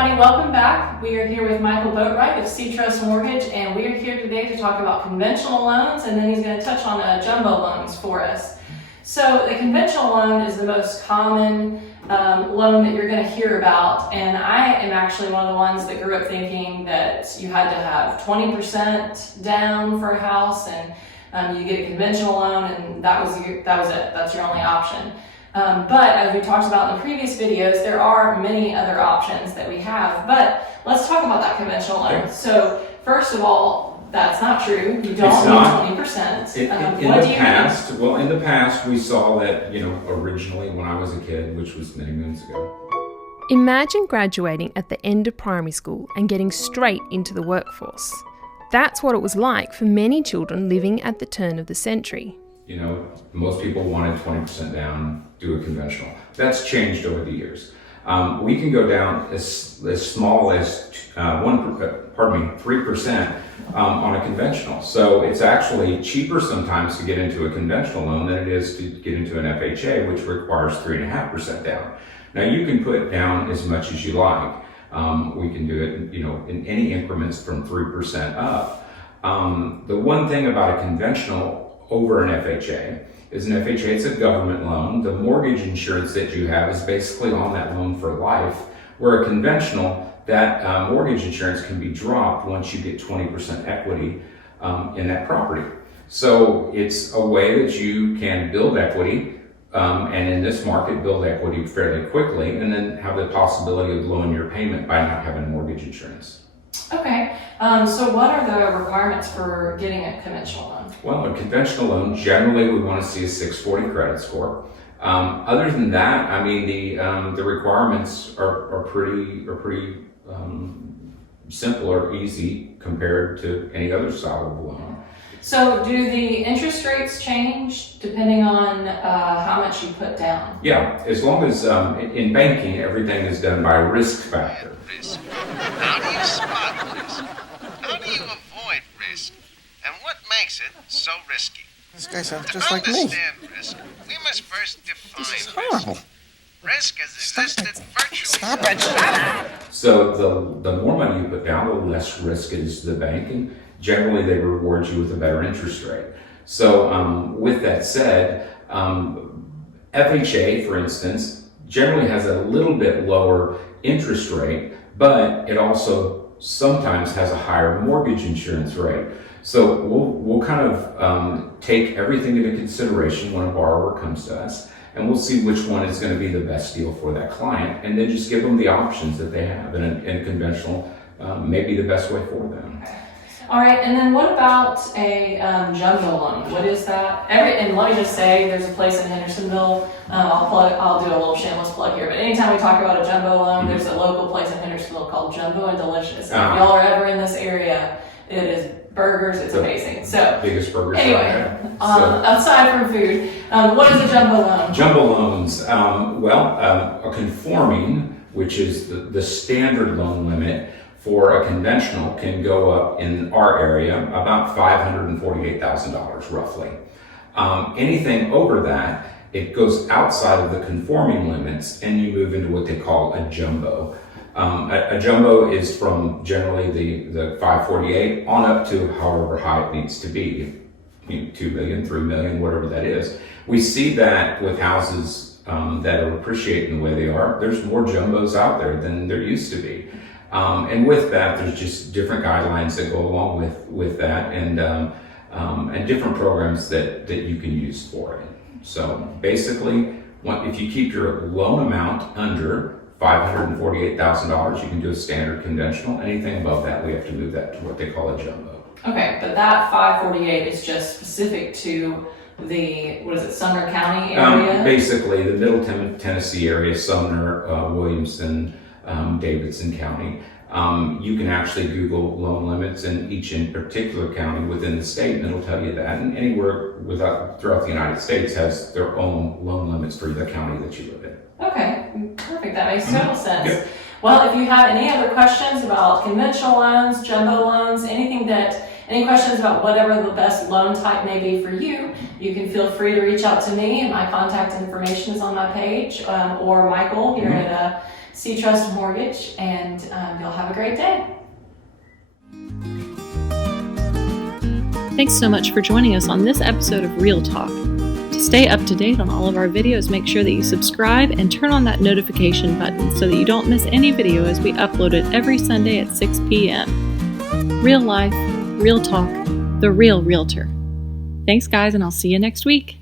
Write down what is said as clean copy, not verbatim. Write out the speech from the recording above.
everybody, welcome back. We are here with Michael Boatright of SeaTrust Mortgage, and we are here today to talk about conventional loans, and then he's going to touch on jumbo loans for us. So the conventional loan is the most common loan that you're going to hear about, and I am actually one of the ones that grew up thinking that you had to have 20% down for a house, and you get a conventional loan, and that was it. That's your only option. But as we talked about in the previous videos, there are many other options that we have. But let's talk about that conventional loan. Okay. So first of all, that's not true. You don't need 20%. In the past, we saw that, originally when I was a kid, which was many moons ago. Imagine graduating at the end of primary school and getting straight into the workforce. That's what it was like for many children living at the turn of the century. Most people wanted 20% down, do a conventional. That's changed over the years. We can go down as small as 3% on a conventional. So it's actually cheaper sometimes to get into a conventional loan than it is to get into an FHA, which requires 3.5% down. Now you can put down as much as you like. We can do it, in any increments from 3% up. The one thing about a conventional over an FHA is an FHA, it's a government loan. The mortgage insurance that you have is basically on that loan for life, where a conventional, that mortgage insurance can be dropped once you get 20% equity in that property. So it's a way that you can build equity, and in this market, build equity fairly quickly, and then have the possibility of lowering your payment by not having mortgage insurance. Okay, so what are the requirements for getting a conventional loan? Well, a conventional loan, generally we want to see a 640 credit score. Other than that, the requirements are pretty simple or easy compared to any other style of loan. So do the interest rates change depending on how much you put down? Yeah, as long as in banking, everything is done by risk factor. How do you spot risk? How do you avoid risk? And what makes it so risky? This guy sounds just like me. To understand risk, we must first define This is risk. horrible. Risk has existed virtually. Stop it! Shut up! So the more money you put down, the less risk it is to the bank, and generally they reward you with a better interest rate. So with that said, FHA, for instance, generally has a little bit lower interest rate, but it also sometimes has a higher mortgage insurance rate. So we'll kind of take everything into consideration when a borrower comes to us, and we'll see which one is going to be the best deal for that client, and then just give them the options that they have. And a conventional may be the best way for them. All right, and then what about a jumbo loan? What is that? And let me just say, there's a place in Hendersonville. I'll do a little shameless plug here. But anytime we talk about a jumbo loan, there's a local place in Hendersonville called Jumbo and Delicious. If y'all are ever in this area, it is burgers. It's amazing. So biggest burgers. Anyway, aside from food, what is a jumbo loan? Jumbo loans. A conforming, which is the standard loan limit for a conventional, can go up in our area about $548,000 roughly. Anything over that, it goes outside of the conforming limits, and you move into what they call a jumbo. A jumbo is from generally the 548 on up to however high it needs to be, 2 million, 3 million, whatever that is. We see that with houses that are appreciating the way they are. There's more jumbos out there than there used to be. And with that, there's just different guidelines that go along with that, and different programs that you can use for it. So basically, if you keep your loan amount under $548,000, you can do a standard conventional. Anything above that, we have to move that to what they call a jumbo. Okay, but that 548 is just specific to the, Sumner County area? Basically, the Middle Tennessee area, Sumner, Williamson, Davidson County. You can actually Google loan limits in each in particular county within the state, and it'll tell you that. And anywhere throughout the United States has their own loan limits for the county that you live in. Okay, perfect. That makes total sense. Yep. Well, if you have any other questions about conventional loans, jumbo loans, any questions about whatever the best loan type may be for you, you can feel free to reach out to me, and my contact information is on my page, or Michael here at SeaTrust Mortgage, and you'll have a great day. Thanks so much for joining us on this episode of Real Talk. To stay up to date on all of our videos, make sure that you subscribe and turn on that notification button so that you don't miss any video as we upload it every Sunday at 6 p.m. Real life, real talk, the real realtor. Thanks guys, and I'll see you next week.